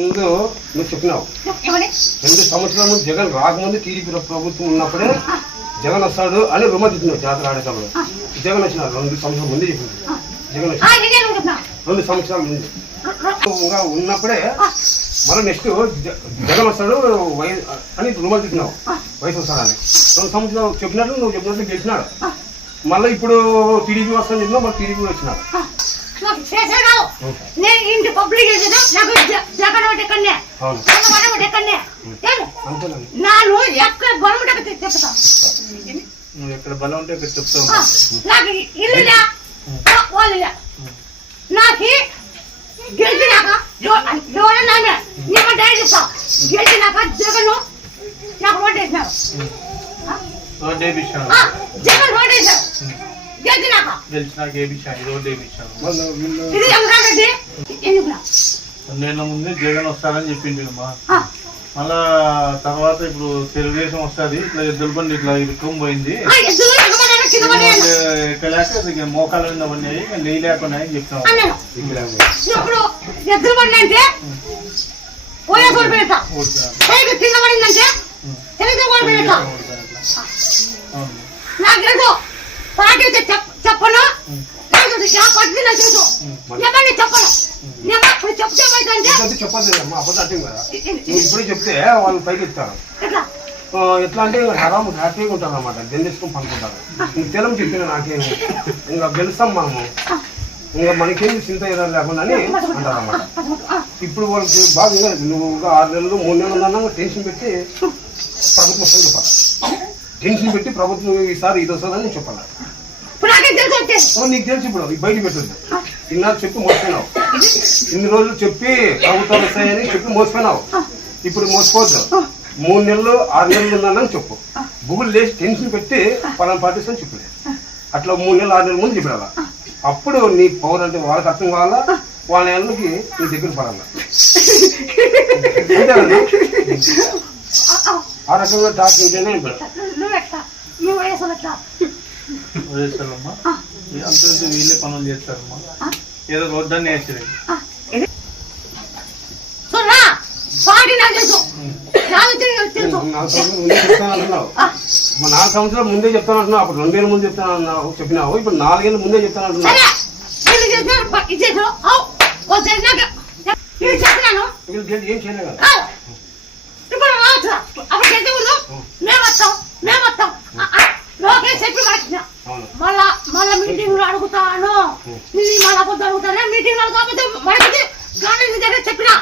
ముందు నువ్వు చెప్పినావు 2 సంవత్సరాల ముందు జగన్ రాకముందు టీడీపీ ప్రభుత్వం ఉన్నప్పుడే జగన్ వస్తాడు అని రుమతిస్తున్నావు జాతర ఆడేటప్పుడు. జగన్ వచ్చినాడు 2 సంవత్సరాల ముందే చెప్పింది. జగన్ వచ్చిన 2 సంవత్సరాల ముందు ఉన్నప్పుడే మళ్ళీ నెక్స్ట్ జగన్ వస్తాడు అని రుమతిస్తున్నావు, వయసు వస్తాడని. 2 సంవత్సరాలు చెప్పినట్లు నువ్వు చెప్పినట్లు గెలిచినాడు. మళ్ళీ ఇప్పుడు టీడీపీ వస్తాను చెప్పినా మళ్ళీ టీడీపీ వచ్చినాడు. నేను ఇంటి పబ్లిక్ నాకు జగన్ ఒకటి ఎక్కడనే ఒకటి ఎక్కడనే నాను ఎక్కడ బలం ఉంటే చెప్తా, నువ్వు ఎక్కడ బలం ఉంటే ఇక్కడ చెప్తావు. నాకు ఇల్లులే వాళ్ళే నాకు గెలిచినాక ఎవరన్నా నేను డైరీ చెప్తా. గెలిచినాక జగన్ నాకు రోడ్ వేసినారు, జగన్ రోడ్ వేసారు. గెలిచినాక ఏపిచ్చాను, రోడ్డు వేయించాను. నేను ముందే జగన్ వస్తానని చెప్పింది అమ్మా. మళ్ళా తర్వాత ఇప్పుడు తెలుగుదేశం వస్తుంది, ఇట్లా ఎద్దుల బండి ఇట్లా ఇరుక్కుని పోయింది, ఎక్కలేక మోకాల మీద పడినాయి, లేకుండా అని చెప్తాను. చెప్పను చెప్పదమ్మా, అబద్ధం కదా. నువ్వు ఇప్పుడే చెప్తే వాళ్ళు పైకి ఇస్తారు. ఎట్లా అంటే హరాము హ్యాపీగా ఉంటారు అన్నమాట, గెలిచుకొని పనుకుంటారు. నీకు తెలం చెప్పిన నాకేమి ఇంకా గెలుస్తాం మనము, ఇంకా మనకేమి చింత ఏదో లేకుండా అని అంటారు అన్నమాట. ఇప్పుడు వాళ్ళకి బాగా నువ్వు 6 నెలలు 3 నెలలు అన్నా టెన్షన్ పెట్టి ప్రభుత్వం వస్తుంది చెప్పాలి. టెన్షన్ పెట్టి ప్రభుత్వం ఈసారి ఇది వస్తుందని నేను చెప్పాలి. నీకు తెలిసి ఇప్పుడు బయట పెట్టద్దు. ఇన్నాళ్ళు చెప్పి మోసిపోయినావు, ఇన్ని రోజులు చెప్పి ప్రభుత్వాలు వస్తాయని చెప్పి మోసిపోయినావు. ఇప్పుడు మోసపోవద్దు. 3 నెలలు 6 నెలలు ఉన్నానని చెప్పు. బుగులు లేచి టెన్షన్ పెట్టి పలానా పాటిస్తాను చెప్పలే. అట్లా 3 నెలలు 6 నెలల ముందు చెప్పాలా. అప్పుడు నీ పవర్ అంటే వాళ్ళకి అర్థం కావాలా, వాళ్ళ నెలలకి నీ దగ్గర పడాలా. అంతేనండి, ఆ రకంగా టాక్ ఉంటేనే వేస్తారమ్మా. అంత వీళ్ళే పనులు చేస్తారమ్మా, ఏదో వద్దని వేస్తారు. 4 సంవత్సరాలు ముందే చెప్తానంటున్నావు. అప్పుడు 2 ఏళ్ళ ముందు చెప్తానన్నావు చెప్పినావు, ఇప్పుడు 4 ఏళ్ళ ముందే చెప్తానంటున్నావు. ఏం చేయలే కదా. మళ్ళా మీటింగ్ అడుగుతాను, మళ్ళీ అడుగుతానే మీటింగ్ కాకపోతే మనకి చెప్పినా